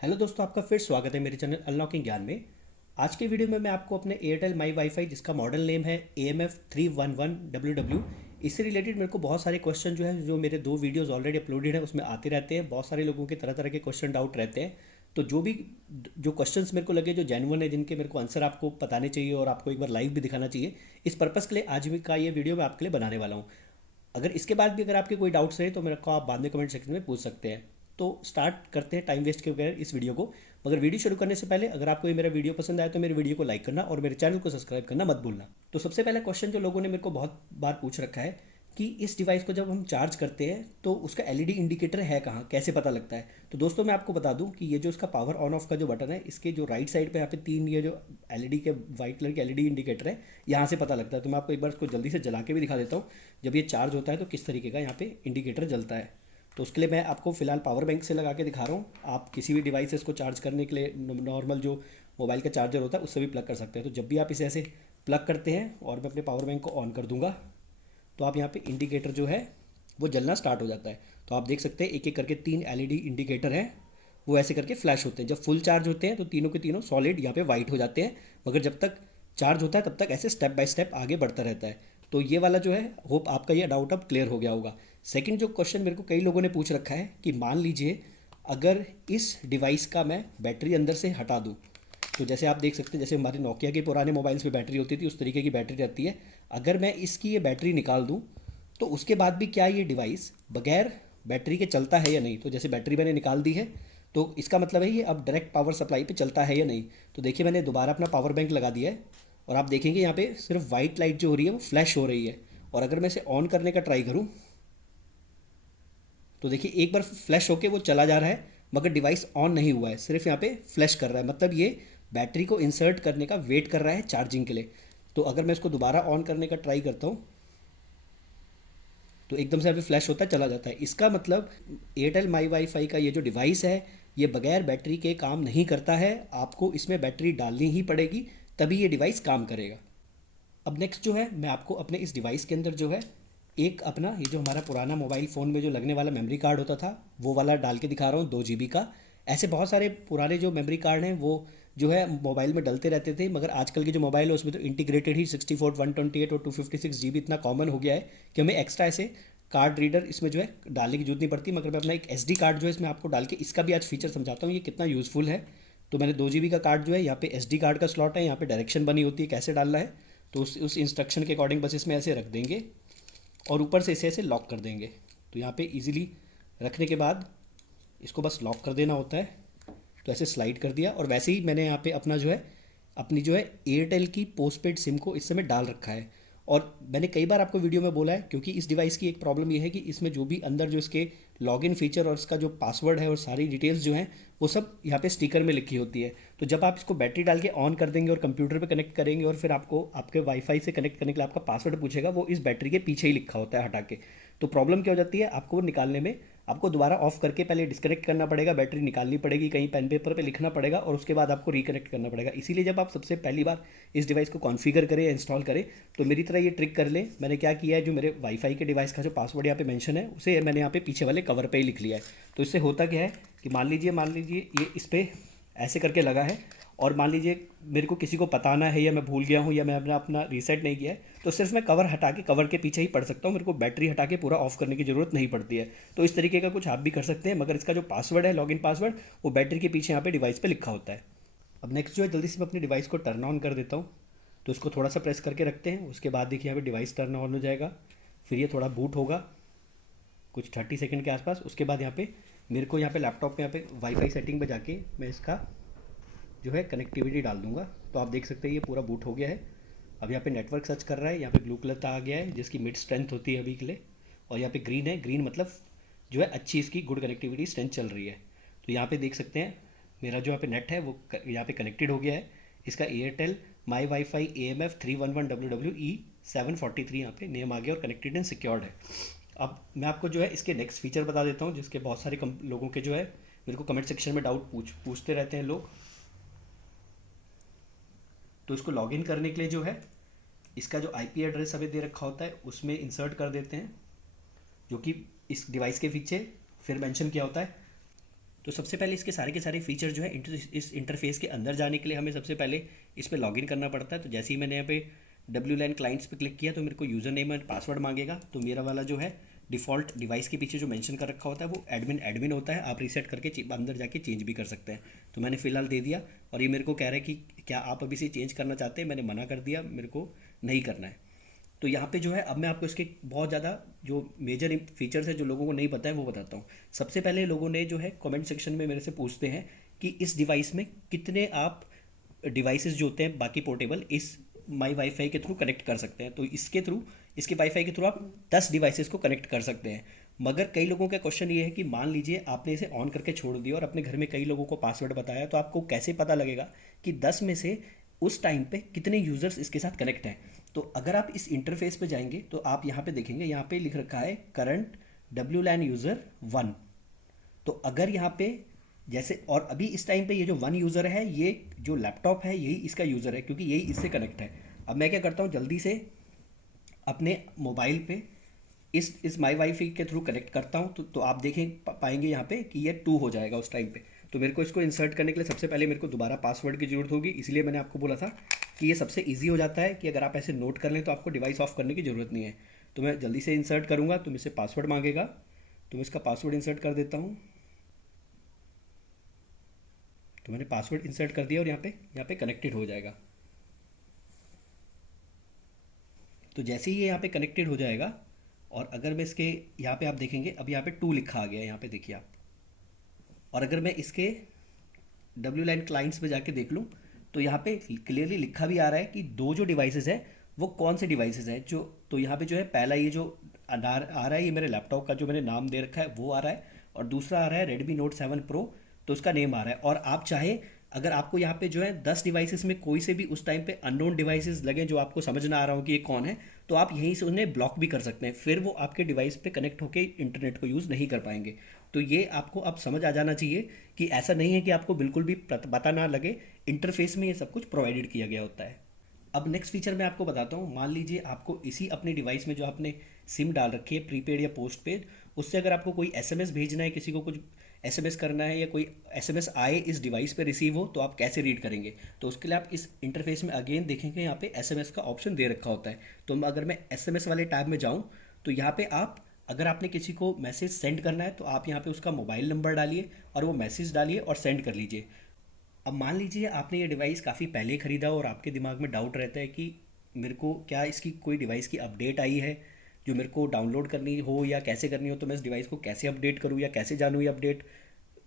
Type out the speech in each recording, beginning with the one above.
Hello दोस्तों, आपका फिर स्वागत है मेरे चैनल अनलॉकिंग ज्ञान में। आज के वीडियो में मैं आपको अपने एयरटेल माई वाईफाई जिसका मॉडल नेम है AMF311WW, इससे रिलेटेड मेरे को बहुत सारे क्वेश्चन जो मेरे दो वीडियोस ऑलरेडी अपलोडेड हैं उसमें आते रहते हैं। बहुत सारे लोगों के तरह तरह के क्वेश्चन डाउट रहते हैं। तो जो क्वेश्चंस मेरे को लगे जो जेन्युइन है, जिनके मेरे को आंसर आपको बताने चाहिए और आपको एक बार लाइव भी दिखाना चाहिए, इस पर्पज़ के लिए आज भी का ये वीडियो मैं आपके लिए बनाने वाला हूँ। अगर इसके बाद भी अगर आपके कोई डाउट्स रहे तो मेरे को आप बाद में कमेंट सेक्शन में पूछ सकते हैं। तो स्टार्ट करते हैं टाइम वेस्ट के बगैर इस वीडियो को। मगर वीडियो शुरू करने से पहले अगर आपको ये मेरा वीडियो पसंद आए तो मेरे वीडियो को लाइक करना और मेरे चैनल को सब्सक्राइब करना मत भूलना। तो सबसे पहला क्वेश्चन जो लोगों ने मेरे को बहुत बार पूछ रखा है कि इस डिवाइस को जब हम चार्ज करते हैं तो उसका एलईडी इंडिकेटर है कहाँ, कैसे पता लगता है। तो दोस्तों मैं आपको बता दूं कि ये जो इसका पावर ऑन ऑफ का जो बटन है, इसके जो राइट साइड पे यहाँ पे तीन ये जो एलईडी के वाइट कलर के एलईडी इंडिकेटर है, यहाँ से पता लगता है। तो मैं आपको एक बार इसको जल्दी से जला के भी दिखा देता हूँ जब ये चार्ज होता है तो किस तरीके का यहाँ पे इंडिकेटर जलता है। तो उसके लिए मैं आपको फ़िलहाल पावर बैंक से लगा के दिखा रहा हूँ। आप किसी भी डिवाइस से इसको चार्ज करने के लिए नॉर्मल जो मोबाइल का चार्जर होता है उससे भी प्लग कर सकते हैं। तो जब भी आप इसे ऐसे प्लग करते हैं और मैं अपने पावर बैंक को ऑन कर दूंगा तो आप यहाँ पे इंडिकेटर जो है वो जलना स्टार्ट हो जाता है। तो आप देख सकते हैं एक एक करके तीन एलईडी इंडिकेटर हैं, वो ऐसे करके फ्लैश होते हैं। जब फुल चार्ज होते हैं तो तीनों के तीनों सॉलिड यहाँ पे वाइट हो जाते हैं, मगर जब तक चार्ज होता है तब तक ऐसे स्टेप बाय स्टेप आगे बढ़ता रहता है। तो ये वाला जो है, होप आपका ये डाउट अब क्लियर हो गया होगा। सेकंड जो क्वेश्चन मेरे को कई लोगों ने पूछ रखा है कि मान लीजिए अगर इस डिवाइस का मैं बैटरी अंदर से हटा दूँ, तो जैसे आप देख सकते हैं जैसे हमारे नोकिया के पुराने मोबाइल्स में बैटरी होती थी उस तरीके की बैटरी रहती है। अगर मैं इसकी ये बैटरी निकाल दूँ तो उसके बाद भी क्या ये डिवाइस बगैर बैटरी के चलता है या नहीं। तो जैसे बैटरी मैंने निकाल दी है तो इसका मतलब है ये अब डायरेक्ट पावर सप्लाई पे चलता है या नहीं। तो देखिए मैंने दोबारा अपना पावर बैंक लगा दिया है और आप देखेंगे यहाँ पे सिर्फ वाइट लाइट जो हो रही है वो फ्लैश हो रही है। और अगर मैं इसे ऑन करने का ट्राई करूँ तो देखिए एक बार फ्लैश होके वो चला जा रहा है, मगर डिवाइस ऑन नहीं हुआ है, सिर्फ यहाँ पे फ्लैश कर रहा है। मतलब ये बैटरी को इंसर्ट करने का वेट कर रहा है चार्जिंग के लिए। तो अगर मैं इसको दोबारा ऑन करने का ट्राई करता हूँ तो एकदम से यहाँ पे फ्लैश होता है चला जाता है। इसका मतलब एयरटेल माई वाईफाई का ये जो डिवाइस है ये बगैर बैटरी के काम नहीं करता है। आपको इसमें बैटरी डालनी ही पड़ेगी तभी ये डिवाइस काम करेगा। अब नेक्स्ट जो है मैं आपको अपने इस डिवाइस के अंदर जो है एक अपना ये जो हमारा पुराना मोबाइल फ़ोन में जो लगने वाला मेमोरी कार्ड होता था वो वाला डाल के दिखा रहा हूँ, 2 GB का। ऐसे बहुत सारे पुराने जो मेमोरी कार्ड हैं वो जो है मोबाइल में डलते रहते थे, मगर आजकल के जो मोबाइल है उसमें तो इंटीग्रेटेड ही 64, 128 और 256 GB इतना कॉमन हो गया है कि हमें एक्स्ट्रा ऐसे कार्ड रीडर इसमें जो है डालने की जरूरत नहीं पड़ती। मगर मैं अपना एक SD कार्ड जो है इसमें आपको डाल के इसका भी आज फीचर समझाता हूँ ये कितना यूज़फुल है। तो मैंने 2 GB का कार्ड जो है, यहाँ पे SD कार्ड का स्लॉट है, यहाँ पे डायरेक्शन बनी होती है कैसे डालना है। तो उस इंस्ट्रक्शन के अकॉर्डिंग बस इसमें ऐसे रख देंगे और ऊपर से इसे ऐसे लॉक कर देंगे। तो यहाँ पे इजीली रखने के बाद इसको बस लॉक कर देना होता है। तो ऐसे स्लाइड कर दिया और वैसे ही मैंने यहाँ पे अपना जो है अपनी जो है एयरटेल की पोस्टपेड सिम को इस समय डाल रखा है। और मैंने कई बार आपको वीडियो में बोला है क्योंकि इस डिवाइस की एक प्रॉब्लम ये है कि इसमें जो भी अंदर जो इसके लॉगिन फीचर और इसका जो पासवर्ड है और सारी डिटेल्स जो हैं वो सब यहाँ पे स्टिकर में लिखी होती है। तो जब आप इसको बैटरी डाल के ऑन कर देंगे और कंप्यूटर पे कनेक्ट करेंगे और फिर आपको आपके वाईफाई से कनेक्ट करने के लिए आपका पासवर्ड पूछेगा, वो इस बैटरी के पीछे ही लिखा होता है हटा के। तो प्रॉब्लम क्या हो जाती है, आपको वो निकालने में आपको दोबारा ऑफ करके पहले डिस्कनेक्ट करना पड़ेगा, बैटरी निकालनी पड़ेगी, कहीं पेन पेपर पे लिखना पड़ेगा और उसके बाद आपको रिकनेक्ट करना पड़ेगा। इसीलिए जब आप सबसे पहली बार इस डिवाइस को कॉन्फ़िगर करें या इंस्टॉल करें तो मेरी तरह ये ट्रिक कर लें। मैंने क्या किया है, जो मेरे वाईफाई के डिवाइस का जो पासवर्ड यहाँ पे मेंशन है उसे मैंने यहाँ पे पीछे वाले कवर पे ही लिख लिया है। तो इससे होता क्या है कि मान लीजिए ये इस पर ऐसे करके लगा है और मान लीजिए मेरे को किसी को बताना है या मैं भूल गया हूँ या मैं अपना अपना रीसेट नहीं किया है तो सिर्फ मैं कवर हटा के कवर के पीछे ही पढ़ सकता हूँ, मेरे को बैटरी हटा के पूरा ऑफ करने की ज़रूरत नहीं पड़ती है। तो इस तरीके का कुछ आप भी कर सकते हैं, मगर इसका जो पासवर्ड है लॉगिन पासवर्ड वो बैटरी के पीछे यहाँ पे डिवाइस पे लिखा होता है। अब नेक्स्ट जो है जल्दी से मैं अपने डिवाइस को टर्न ऑन कर देता हूँ। तो उसको थोड़ा सा प्रेस करके रखते हैं, उसके बाद देखिए यहाँ पे डिवाइस टर्न ऑन हो जाएगा। फिर ये थोड़ा बूट होगा कुछ 30 सेकंड के आसपास। उसके बाद यहाँ पे मेरे को यहाँ पे लैपटॉप में यहाँ पे वाईफाई सेटिंग पे जाके मैं इसका जो है कनेक्टिविटी डाल दूंगा। तो आप देख सकते हैं ये पूरा बूट हो गया है। अब यहाँ पे नेटवर्क सर्च कर रहा है, यहाँ पे ब्लू कलर आ गया है जिसकी मिड स्ट्रेंथ होती है अभी के लिए, और यहाँ पे ग्रीन है, ग्रीन मतलब जो है अच्छी इसकी गुड कनेक्टिविटी स्ट्रेंथ चल रही है। तो यहाँ पे देख सकते हैं मेरा जो यहाँ पे नेट है वो यहाँ पे कनेक्टेड हो गया है। इसका एयरटेल माई वाईफाई AMF311WWE743 यहाँ पे नेम आ गया और कनेक्टेड एंड सिक्योर्ड है। अब मैं आपको जो है इसके नेक्स्ट फीचर बता देता हूँ जिसके बहुत सारे लोगों के जो है मेरे को कमेंट सेक्शन में डाउट पूछते रहते हैं लोग। तो इसको लॉगिन करने के लिए जो है इसका जो आईपी एड्रेस हमें दे रखा होता है उसमें इंसर्ट कर देते हैं, जो कि इस डिवाइस के पीछे फिर मेंशन किया होता है। तो सबसे पहले इसके सारे के सारे फीचर जो है इस इंटरफेस के अंदर जाने के लिए हमें सबसे पहले इस पर लॉगिन करना पड़ता है। तो जैसे ही मैंने यहाँ पे WLAN क्लाइंट्स पे क्लिक किया तो मेरे को यूज़र नेम और पासवर्ड मांगेगा। तो मेरा वाला जो है डिफ़ॉल्ट डिवाइस के पीछे जो मेंशन कर रखा होता है वो एडमिन एडमिन होता है। आप रीसेट करके अंदर जाके चेंज भी कर सकते हैं। तो मैंने फ़िलहाल दे दिया और ये मेरे को कह रहा है कि क्या आप अभी से चेंज करना चाहते हैं। मैंने मना कर दिया, मेरे को नहीं करना है। तो यहाँ पे जो है अब मैं आपको इसके बहुत ज़्यादा जो मेजर फीचर्स है जो लोगों को नहीं पता है वो बताता हूँ। सबसे पहले लोगों ने जो है कमेंट सेक्शन में मेरे से पूछते हैं कि इस डिवाइस में कितने आप डिवाइसेस जो होते हैं बाकी पोर्टेबल इस माई वाईफाई के थ्रू कनेक्ट कर सकते हैं। तो इसके थ्रू इसके वाईफाई के थ्रू आप 10 डिवाइसेस को कनेक्ट कर सकते हैं। मगर कई लोगों का क्वेश्चन ये है कि मान लीजिए आपने इसे ऑन करके छोड़ दिया और अपने घर में कई लोगों को पासवर्ड बताया, तो आपको कैसे पता लगेगा कि 10 में से उस टाइम पे कितने यूज़र्स इसके साथ कनेक्ट हैं। तो अगर आप इस इंटरफेस पे जाएंगे तो आप यहाँ पे देखेंगे, यहाँ पे लिख रखा है करंट WLAN यूज़र 1। तो अगर यहाँ पे जैसे और अभी इस टाइम पे ये जो 1 यूज़र है, ये जो लैपटॉप है यही इसका यूज़र है क्योंकि यही इससे कनेक्ट है। अब मैं क्या करता हूँ, जल्दी से अपने मोबाइल पे इस माई वाईफाई के थ्रू कनेक्ट करता हूँ। तो आप देखें पाएंगे यहाँ पे कि ये 2 हो जाएगा उस टाइम पे। तो मेरे को इसको इंसर्ट करने के लिए सबसे पहले मेरे को दोबारा पासवर्ड की ज़रूरत होगी। इसलिए मैंने आपको बोला था कि ये सबसे ईजी हो जाता है कि अगर आप ऐसे नोट कर लें तो आपको डिवाइस ऑफ करने की ज़रूरत नहीं है। तो मैं जल्दी से इंसर्ट करूँगा तो मुझसे पासवर्ड मांगेगा, तो मैं इसका पासवर्ड इंसर्ट कर देता हूँ। तो मैंने पासवर्ड इंसर्ट कर दिया और यहाँ पे कनेक्टेड हो जाएगा। तो जैसे ही ये यहाँ पे कनेक्टेड हो जाएगा और अगर मैं इसके यहाँ पे आप देखेंगे अब यहाँ पे 2 लिखा आ गया है, यहाँ पे देखिए आप। और अगर मैं इसके WLAN क्लाइंट्स पे जाके देख लूँ तो यहाँ पे क्लियरली लिखा भी आ रहा है कि 2 जो डिवाइसेस है वो कौन से डिवाइसेस हैं जो। तो यहाँ पे जो है पहला ये जो आ रहा है ये मेरे लैपटॉप का जो मैंने नाम दे रखा है वो आ रहा है, और दूसरा आ रहा है Redmi Note 7 Pro, तो उसका नेम आ रहा है। और आप चाहे अगर आपको यहाँ पे जो है 10 डिवाइसेस में कोई से भी उस टाइम पे अननोन डिवाइसेस लगे जो आपको समझ ना आ रहा हो कि ये कौन है, तो आप यहीं से उन्हें ब्लॉक भी कर सकते हैं। फिर वो आपके डिवाइस पे कनेक्ट होकर इंटरनेट को यूज़ नहीं कर पाएंगे। तो ये आपको अब समझ आ जाना चाहिए कि ऐसा नहीं है कि आपको बिल्कुल भी पता ना लगे, इंटरफेस में ये सब कुछ प्रोवाइडेड किया गया होता है। अब नेक्स्ट फीचर मैं आपको बताता हूँ। मान लीजिए आपको इसी अपने डिवाइस में जो आपने सिम डाल रखी है प्रीपेड या पोस्ट पेड, उससे अगर आपको कोई एसएमएस भेजना है, किसी को कुछ एसएमएस करना है या कोई एसएमएस आए इस डिवाइस पे रिसीव हो, तो आप कैसे रीड करेंगे। तो उसके लिए आप इस इंटरफेस में अगेन देखेंगे यहाँ पे एसएमएस का ऑप्शन दे रखा होता है। तो अगर मैं एसएमएस वाले टैब में जाऊँ तो यहाँ पे आप अगर आपने किसी को मैसेज सेंड करना है तो आप यहाँ पे उसका मोबाइल नंबर डालिए और वो मैसेज डालिए और सेंड कर लीजिए। अब मान लीजिए आपने ये डिवाइस काफ़ी पहले ख़रीदा और आपके दिमाग में डाउट रहता है कि मेरे को क्या इसकी कोई डिवाइस की अपडेट आई है जो मेरे को डाउनलोड करनी हो या कैसे करनी हो, तो मैं इस डिवाइस को कैसे अपडेट करूँ या कैसे जानूँ ये अपडेट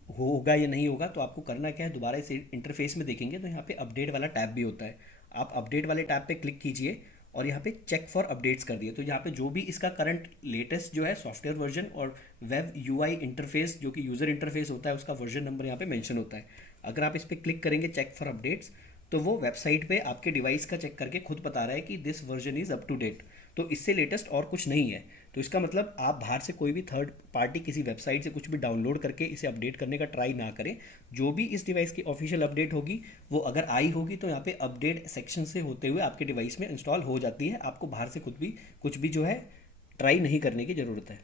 होगा या नहीं होगा। तो आपको करना क्या है, दोबारा इस इंटरफेस में देखेंगे तो यहाँ पे अपडेट वाला टैब भी होता है। आप अपडेट वाले टैब पे क्लिक कीजिए और यहाँ पे चेक फॉर अपडेट्स कर दिए। तो यहाँ पे जो भी इसका करंट लेटेस्ट जो है सॉफ्टवेयर वर्जन और वेब यूआई इंटरफेस जो कि यूज़र इंटरफेस होता है उसका वर्जन नंबर यहाँ पे मेंशन होता है। अगर आप इस पर क्लिक करेंगे चेक फॉर अपडेट्स तो वो वेबसाइट पे आपके डिवाइस का चेक करके खुद बता रहा है कि this version is up to date. तो इससे लेटेस्ट और कुछ नहीं है। तो इसका मतलब आप बाहर से कोई भी थर्ड पार्टी किसी वेबसाइट से कुछ भी डाउनलोड करके इसे अपडेट करने का ट्राई ना करें। जो भी इस डिवाइस की ऑफिशियल अपडेट होगी वो अगर आई होगी तो यहाँ पे अपडेट सेक्शन से होते हुए आपके डिवाइस में इंस्टॉल हो जाती है। आपको बाहर से खुद भी कुछ भी जो है ट्राई नहीं करने की ज़रूरत है।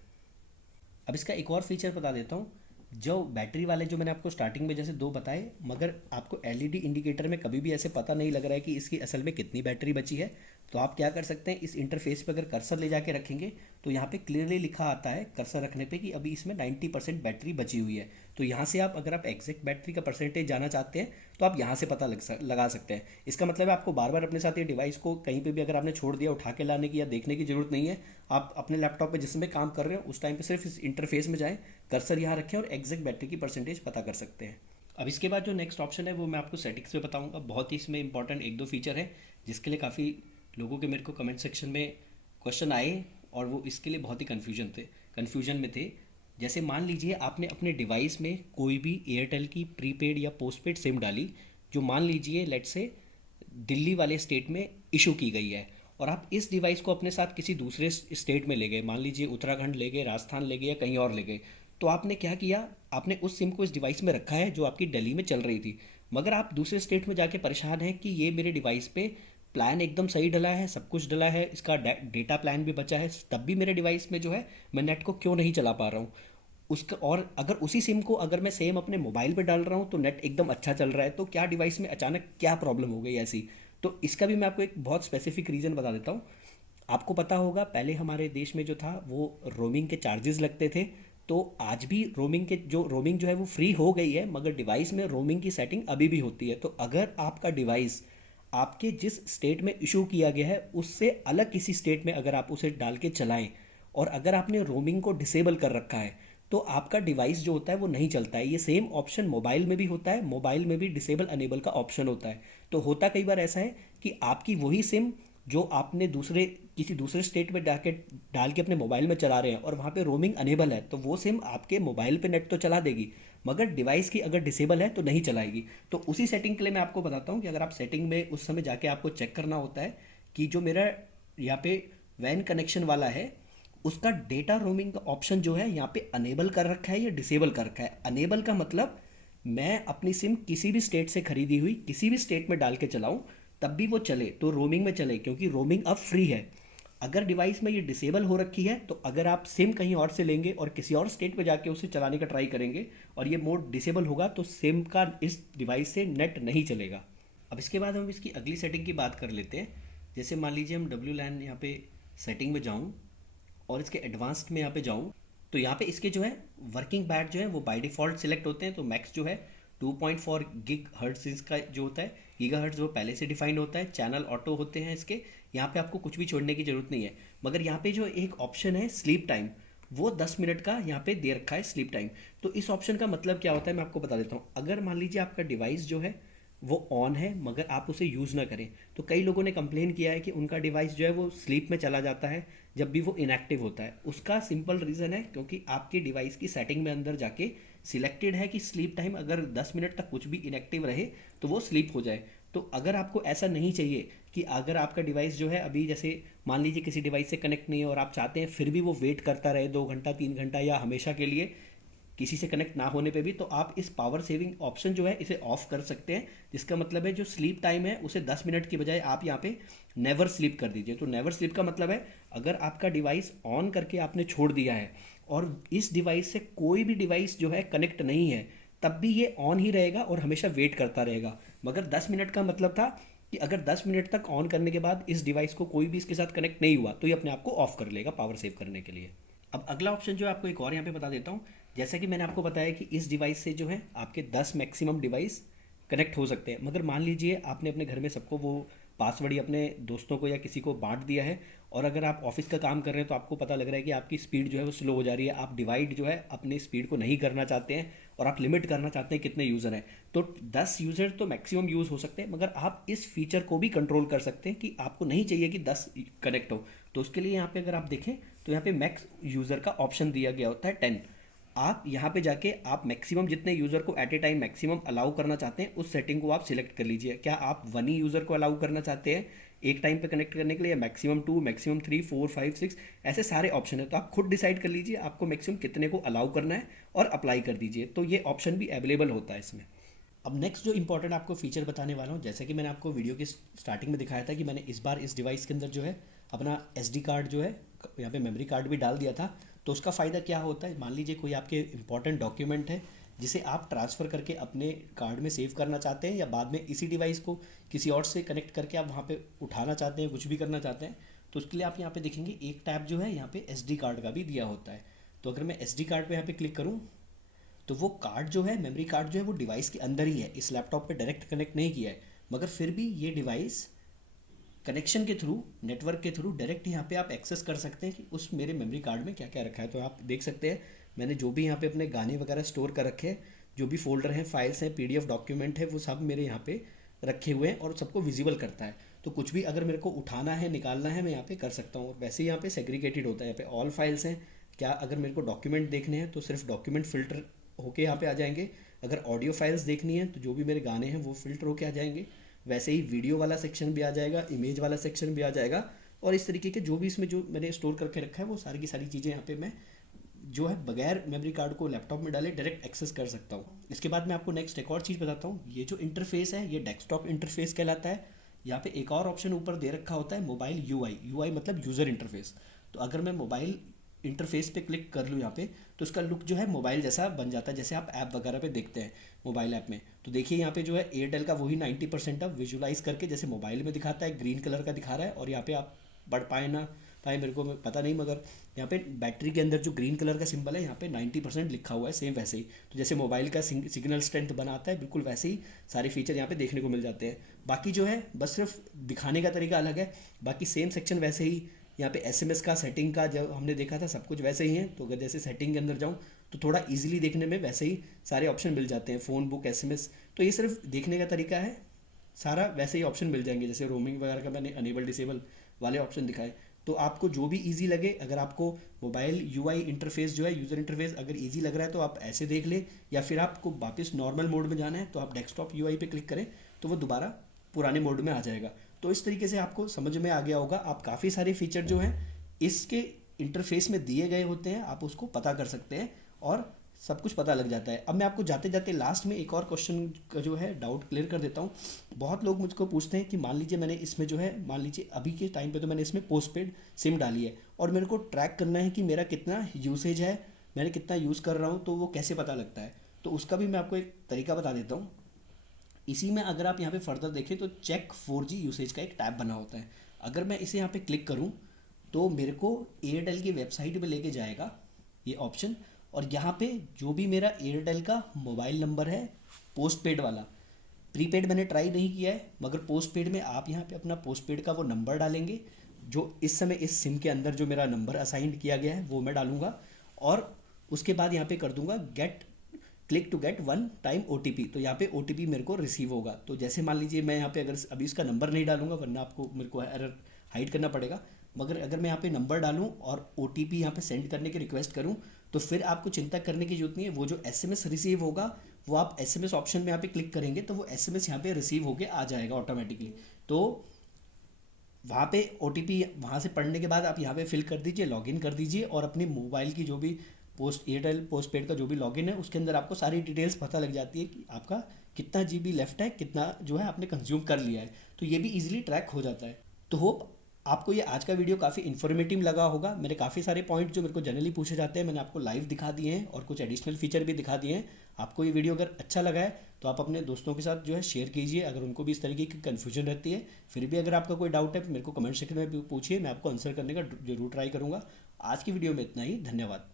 अब इसका एक और फीचर बता देता हूँ। जो बैटरी वाले जो मैंने आपको स्टार्टिंग में जैसे 2 बताए, मगर आपको एलईडी इंडिकेटर में कभी भी ऐसे पता नहीं लग रहा है कि इसकी असल में कितनी बैटरी बची है, तो आप क्या कर सकते हैं, इस इंटरफेस पे अगर कर्सर ले जाके रखेंगे तो यहाँ पे क्लियरली लिखा आता है कर्सर रखने पे कि अभी इसमें 90% बैटरी बची हुई है। तो यहाँ से आप अगर आप एग्जैक्ट बैटरी का परसेंटेज जाना चाहते हैं तो आप यहाँ से पता लगा सकते हैं। इसका मतलब है आपको बार बार अपने साथ ये डिवाइस को कहीं पे भी अगर आपने छोड़ दिया उठा के लाने की या देखने की ज़रूरत नहीं है। आप अपने लैपटॉप पे जिस समय काम कर रहे हो उस टाइम पे सिर्फ इस इंटरफेस में जाएं, कर्सर यहाँ रखें और एग्जैक्ट बैटरी की परसेंटेज पता कर सकते हैं। अब इसके बाद जो नेक्स्ट ऑप्शन है वो मैं आपको सेटिंग्स पे बताऊंगा। बहुत ही इसमें इंपॉर्टेंट 1-2 फीचर है जिसके लिए काफ़ी लोगों के मेरे को कमेंट सेक्शन में क्वेश्चन आए और वो इसके लिए बहुत ही कन्फ्यूजन में थे। जैसे मान लीजिए आपने अपने डिवाइस में कोई भी एयरटेल की प्रीपेड या पोस्टपेड सिम डाली जो मान लीजिए लेट से दिल्ली वाले स्टेट में इशू की गई है, और आप इस डिवाइस को अपने साथ किसी दूसरे स्टेट में ले गए, मान लीजिए उत्तराखंड ले गए, राजस्थान ले गए या कहीं और ले गए। तो आपने क्या किया, आपने उस सिम को इस डिवाइस में रखा है जो आपकी दिल्ली में चल रही थी, मगर आप दूसरे स्टेट में जाके परेशान हैं कि ये मेरे डिवाइस पे प्लान एकदम सही डला है, सब कुछ डला है, इसका डेटा प्लान भी बचा है, तब भी मेरे डिवाइस में जो है मैं नेट को क्यों नहीं चला पा रहा हूँ। उसका, और अगर उसी सिम को अगर मैं सेम अपने मोबाइल पे डाल रहा हूँ तो नेट एकदम अच्छा चल रहा है, तो क्या डिवाइस में अचानक क्या प्रॉब्लम हो गई ऐसी। तो इसका भी मैं आपको एक बहुत स्पेसिफिक रीज़न बता देता हूँ। आपको पता होगा पहले हमारे देश में जो था वो रोमिंग के चार्जेस लगते थे। तो आज भी रोमिंग जो है वो फ्री हो गई है, मगर डिवाइस में रोमिंग की सेटिंग अभी भी होती है। तो अगर आपका डिवाइस आपके जिस स्टेट में इशू किया गया है उससे अलग किसी स्टेट में अगर आप उसे डाल के चलाएं, और अगर आपने रोमिंग को डिसेबल कर रखा है, तो आपका डिवाइस जो होता है वो नहीं चलता है। ये सेम ऑप्शन मोबाइल में भी होता है, मोबाइल में भी डिसेबल अनेबल का ऑप्शन होता है। तो होता कई बार ऐसा है कि आपकी वही सिम जो आपने किसी दूसरे स्टेट में डाल के अपने मोबाइल में चला रहे हैं और वहाँ पे रोमिंग अनेबल है, तो वो सिम आपके मोबाइल पे नेट तो चला देगी, मगर डिवाइस की अगर डिसेबल है तो नहीं चलाएगी। तो उसी सेटिंग के लिए मैं आपको बताता हूँ कि अगर आप सेटिंग में उस समय जाके आपको चेक करना होता है कि जो मेरा यहाँ पे वैन कनेक्शन वाला है उसका डेटा रोमिंग का ऑप्शन जो है यहाँ पे अनेबल कर रखा है या डिसेबल कर रखा है। अनेबल का मतलब मैं अपनी सिम किसी भी स्टेट से खरीदी हुई किसी भी स्टेट में डाल के चलाऊं तब भी वो चले, तो रोमिंग में चले, क्योंकि रोमिंग अब फ्री है। अगर डिवाइस में ये डिसेबल हो रखी है तो अगर आप सिम कहीं और से लेंगे और किसी और स्टेट पे जाके उसे चलाने का ट्राई करेंगे और ये मोड डिसेबल होगा तो सिम का इस डिवाइस से नेट नहीं चलेगा। अब इसके बाद हम इसकी अगली सेटिंग की बात कर लेते हैं। जैसे मान लीजिए हम डब्ल्यू लैन यहाँ पे सेटिंग में जाऊँ और इसके एडवांस्ड में यहाँ पे जाऊँ, तो यहाँ पे इसके जो है वर्किंग बैट जो है वो बाय डिफ़ॉल्ट सिलेक्ट होते हैं। तो मैक्स जो है 2.4 गिग हर्ट्स इसका जो होता है, गीगा हर्ट्स वो पहले से डिफाइंड होता है। चैनल ऑटो होते हैं इसके, यहाँ पे आपको कुछ भी छोड़ने की ज़रूरत नहीं है। मगर यहाँ पे जो एक ऑप्शन है स्लीप टाइम, वो 10 मिनट का यहाँ पे दे रखा है स्लीप टाइम। तो इस ऑप्शन का मतलब क्या होता है मैं आपको बता देता हूँ। अगर मान लीजिए आपका डिवाइस जो है वो ऑन है मगर आप उसे यूज़ ना करें, तो कई लोगों ने कंप्लेन किया है कि उनका डिवाइस जो है वो स्लीप में चला जाता है जब भी वो इनएक्टिव होता है। उसका सिंपल रीज़न है क्योंकि आपके डिवाइस की सेटिंग में अंदर जाके सिलेक्टेड है कि स्लीप टाइम अगर 10 मिनट तक कुछ भी इनएक्टिव रहे तो वो स्लीप हो जाए। तो अगर आपको ऐसा नहीं चाहिए कि अगर आपका डिवाइस जो है अभी जैसे मान लीजिए किसी डिवाइस से कनेक्ट नहीं है और आप चाहते हैं फिर भी वो वेट करता रहे 2 घंटा 3 घंटा या हमेशा के लिए किसी से कनेक्ट ना होने पे भी, तो आप इस पावर सेविंग ऑप्शन जो है इसे ऑफ कर सकते हैं। जिसका मतलब है जो स्लीप टाइम है उसे 10 मिनट की बजाय आप यहाँ पे नेवर स्लीप कर दीजिए। तो नेवर स्लीप का मतलब है अगर आपका डिवाइस ऑन करके आपने छोड़ दिया है और इस डिवाइस से कोई भी डिवाइस जो है कनेक्ट नहीं है, तब भी ये ऑन ही रहेगा और हमेशा वेट करता रहेगा। मगर 10 मिनट का मतलब था कि अगर 10 मिनट तक ऑन करने के बाद इस डिवाइस को कोई भी इसके साथ कनेक्ट नहीं हुआ तो ये अपने आप को ऑफ कर लेगा पावर सेव करने के लिए। अब अगला ऑप्शन जो है आपको एक और यहाँ पे बता देता हूँ। जैसा कि मैंने आपको बताया कि इस डिवाइस से जो है आपके 10 मैक्सिमम डिवाइस कनेक्ट हो सकते हैं, मगर मान लीजिए आपने अपने घर में सबको वो पासवर्ड या अपने दोस्तों को या किसी को बांट दिया है, और अगर आप ऑफिस का काम कर रहे हैं तो आपको पता लग रहा है कि आपकी स्पीड जो है वो स्लो हो जा रही है, आप डिवाइड जो है अपनी स्पीड को नहीं करना चाहते हैं और आप लिमिट करना चाहते हैं कितने यूज़र हैं। तो 10 यूज़र तो मैक्सिमम यूज़ हो सकते हैं, मगर आप इस फीचर को भी कंट्रोल कर सकते हैं कि आपको नहीं चाहिए कि 10 कनेक्ट हो। तो उसके लिए यहाँ पे अगर आप देखें तो यहाँ पे मैक्स यूज़र का ऑप्शन दिया गया होता है 10। आप यहाँ पे जाके आप मैक्सिमम जितने यूज़र को at a time maximum allow करना चाहते हैं उस सेटिंग को आप सिलेक्ट कर लीजिए। क्या आप 1 ही यूज़र को अलाउ करना चाहते हैं एक टाइम पे कनेक्ट करने के लिए, या मैक्सिमम 2, मैक्सिमम 3, 4, 5, 6, ऐसे सारे ऑप्शन है। तो आप खुद डिसाइड कर लीजिए आपको मैक्सिमम कितने को अलाउ करना है और अप्लाई कर दीजिए। तो ये ऑप्शन भी अवेलेबल होता है इसमें। अब नेक्स्ट जो इंपॉर्टेंट आपको फीचर बताने वाला हूँ, जैसे कि मैंने आपको वीडियो के स्टार्टिंग में दिखाया था कि मैंने इस बार इस डिवाइस के अंदर जो है अपना एसडी कार्ड जो है यहाँ पे मेमोरी कार्ड भी डाल दिया था। तो उसका फ़ायदा क्या होता है, मान लीजिए कोई आपके इंपॉर्टेंट डॉक्यूमेंट है जिसे आप ट्रांसफ़र करके अपने कार्ड में सेव करना चाहते हैं, या बाद में इसी डिवाइस को किसी और से कनेक्ट करके आप वहाँ पे उठाना चाहते हैं, कुछ भी करना चाहते हैं, तो उसके लिए आप यहाँ पे देखेंगे एक टैब जो है यहाँ पे एसडी कार्ड का भी दिया होता है। तो अगर मैं एसडी कार्ड पे यहाँ पे क्लिक करूँ तो वो कार्ड जो है मेमोरी कार्ड जो है वो डिवाइस के अंदर ही है, इस लैपटॉप पे डायरेक्ट कनेक्ट नहीं किया है, मगर फिर भी ये डिवाइस कनेक्शन के थ्रू नेटवर्क के थ्रू डायरेक्ट यहाँ पे आप एक्सेस कर सकते हैं कि उस मेरे मेमोरी कार्ड में क्या क्या रखा है। तो आप देख सकते हैं मैंने जो भी यहाँ पे अपने गाने वगैरह स्टोर कर रखे हैं, जो भी फोल्डर हैं, फाइल्स हैं, पीडीएफ डॉक्यूमेंट है, वो सब मेरे यहाँ पे रखे हुए हैं और सबको विजिबल करता है। तो कुछ भी अगर मेरे को उठाना है निकालना है मैं यहाँ पे कर सकता हूँ। और वैसे ही यहाँ पे सेग्रीगेटेड होता है, यहाँ पे ऑल फाइल्स हैं। क्या अगर मेरे को डॉक्यूमेंट देखने हैं तो सिर्फ डॉक्यूमेंट फ़िल्टर होके यहाँ पे आ जाएंगे, अगर ऑडियो फाइल्स देखनी है तो जो भी मेरे गाने हैं वो फ़िल्टर होके आ जाएंगे। वैसे ही वीडियो वाला सेक्शन भी आ जाएगा, इमेज वाला सेक्शन भी आ जाएगा, और इस तरीके के जो भी इसमें जो मैंने स्टोर करके रखा है वो सारी की सारी चीज़ें यहाँ पे मैं जो है बगैर मेमोरी कार्ड को लैपटॉप में डाले डायरेक्ट एक्सेस कर सकता हूँ। इसके बाद मैं आपको नेक्स्ट एक और चीज़ बताता हूँ। ये जो इंटरफेस है ये डेस्कटॉप इंटरफेस कहलाता है। यहाँ पे एक और ऑप्शन ऊपर दे रखा होता है मोबाइल यूआई। यूआई मतलब यूज़र इंटरफेस। तो अगर मैं मोबाइल इंटरफेस पे क्लिक कर लूँ यहाँ पे, तो उसका लुक जो है मोबाइल जैसा बन जाता है, जैसे आप ऐप वगैरह पे देखते हैं मोबाइल ऐप में। तो देखिए यहाँ पे जो है एयरटेल का वही 90% अब विजुलाइज करके जैसे मोबाइल में दिखाता है, ग्रीन कलर का दिखा रहा है। और यहाँ पे आप पढ़ पाए ना पाए मेरे को पता नहीं, मगर यहाँ पे बैटरी के अंदर जो ग्रीन कलर का सिंबल है यहाँ पे 90% लिखा हुआ है, सेम वैसे ही। तो जैसे मोबाइल का सिग्नल स्ट्रेंथ बनाता है, बिल्कुल वैसे ही सारे फीचर यहाँ पे देखने को मिल जाते हैं। बाकी जो है बस सिर्फ दिखाने का तरीका अलग है, बाकी सेम सेक्शन वैसे ही। यहाँ पे एसएमएस का सेटिंग का जब हमने देखा था सब कुछ वैसे ही है। तो अगर जैसे सेटिंग के अंदर जाऊँ तो थोड़ा इजीली देखने में वैसे ही सारे ऑप्शन मिल जाते हैं, फ़ोन बुक एसएमएस। तो ये सिर्फ देखने का तरीका है, सारा वैसे ही ऑप्शन मिल जाएंगे। जैसे रोमिंग वगैरह का मैंने अनेबल डिसेबल वाले ऑप्शन दिखाए। तो आपको जो भी इजी लगे, अगर आपको मोबाइल यूआई इंटरफेस जो है यूज़र इंटरफेस अगर इजी लग रहा है तो आप ऐसे देख ले, या फिर आपको वापस नॉर्मल मोड में जाना है तो आप डेस्कटॉप यूआई पे क्लिक करें तो वो दोबारा पुराने मोड में आ जाएगा। तो इस तरीके से आपको समझ में आ गया होगा। आप काफ़ी सारे फीचर जो हैं इसके इंटरफेस में दिए गए होते हैं, आप उसको पता कर सकते हैं और सब कुछ पता लग जाता है। अब मैं आपको जाते जाते लास्ट में एक और क्वेश्चन का जो है डाउट क्लियर कर देता हूँ। बहुत लोग मुझको पूछते हैं कि मान लीजिए मैंने इसमें जो है, मान लीजिए अभी के टाइम पे तो मैंने इसमें पोस्ट पेड सिम डाली है और मेरे को ट्रैक करना है कि मेरा कितना यूसेज है, मैंने कितना यूज़ कर रहा हूँ, तो वो कैसे पता लगता है। तो उसका भी मैं आपको एक तरीका बता देता हूँ। इसी में अगर आप यहाँ पे फर्दर देखें तो चेक 4G यूसेज का एक टैब बना होता है। अगर मैं इसे यहाँ पे क्लिक करूँ तो मेरे को एयरटेल की वेबसाइट पे लेके जाएगा ये ऑप्शन। और यहाँ पे जो भी मेरा एयरटेल का मोबाइल नंबर है पोस्ट पेड वाला, प्रीपेड मैंने ट्राई नहीं किया है, मगर पोस्ट पेड में आप यहाँ पे अपना पोस्ट पेड का वो नंबर डालेंगे जो इस समय इस सिम के अंदर जो मेरा नंबर असाइंड किया गया है वो मैं डालूंगा। और उसके बाद यहाँ पे कर दूंगा get click to get one time OTP. तो यहाँ पे ओटीपी मेरे को रिसीव होगा। तो जैसे मान लीजिए मैं यहाँ पे अगर अभी इसका नंबर नहीं डालूंगा वरना आपको मेरे को एरर हाइड करना पड़ेगा, मगर अगर मैं यहाँ पे नंबर डालूँ और ओटीपी यहाँ पे सेंड करने की रिक्वेस्ट करूँ तो फिर आपको चिंता करने की जरूरत नहीं है। वो जो एसएमएस रिसीव होगा वो आप एसएमएस ऑप्शन में यहाँ पे क्लिक करेंगे तो वो एसएमएस यहाँ पे रिसीव होके आ जाएगा ऑटोमेटिकली। तो वहाँ पे ओटीपी वहाँ से पढ़ने के बाद आप यहाँ पे फिल कर दीजिए, लॉगिन कर दीजिए और अपनी मोबाइल की जो भी पोस्ट एयरटेल पोस्ट पेड का जो भी लॉगिन है उसके अंदर आपको सारी डिटेल्स पता लग जाती है कि आपका कितना जीबी लेफ्ट है, कितना जो है आपने कंज्यूम कर लिया है। तो ये भी इजीली ट्रैक हो जाता है। तो होप आपको ये आज का वीडियो काफ़ी इन्फॉर्मेटिव लगा होगा। मेरे काफ़ी सारे पॉइंट जो मेरे को जनरली पूछे जाते हैं मैंने आपको लाइव दिखा दिए हैं और कुछ एडिशनल फीचर भी दिखा दिए हैं। आपको ये वीडियो अगर अच्छा लगा है तो आप अपने दोस्तों के साथ जो है शेयर कीजिए, अगर उनको भी इस तरीके की कन्फ्यूजन रहती है। फिर भी अगर आपका कोई डाउट है मेरे को कमेंट सेक्शन में पूछिए, मैं आपको आंसर करने का जरूर ट्राई करूँगा। आज की वीडियो में इतना ही, धन्यवाद।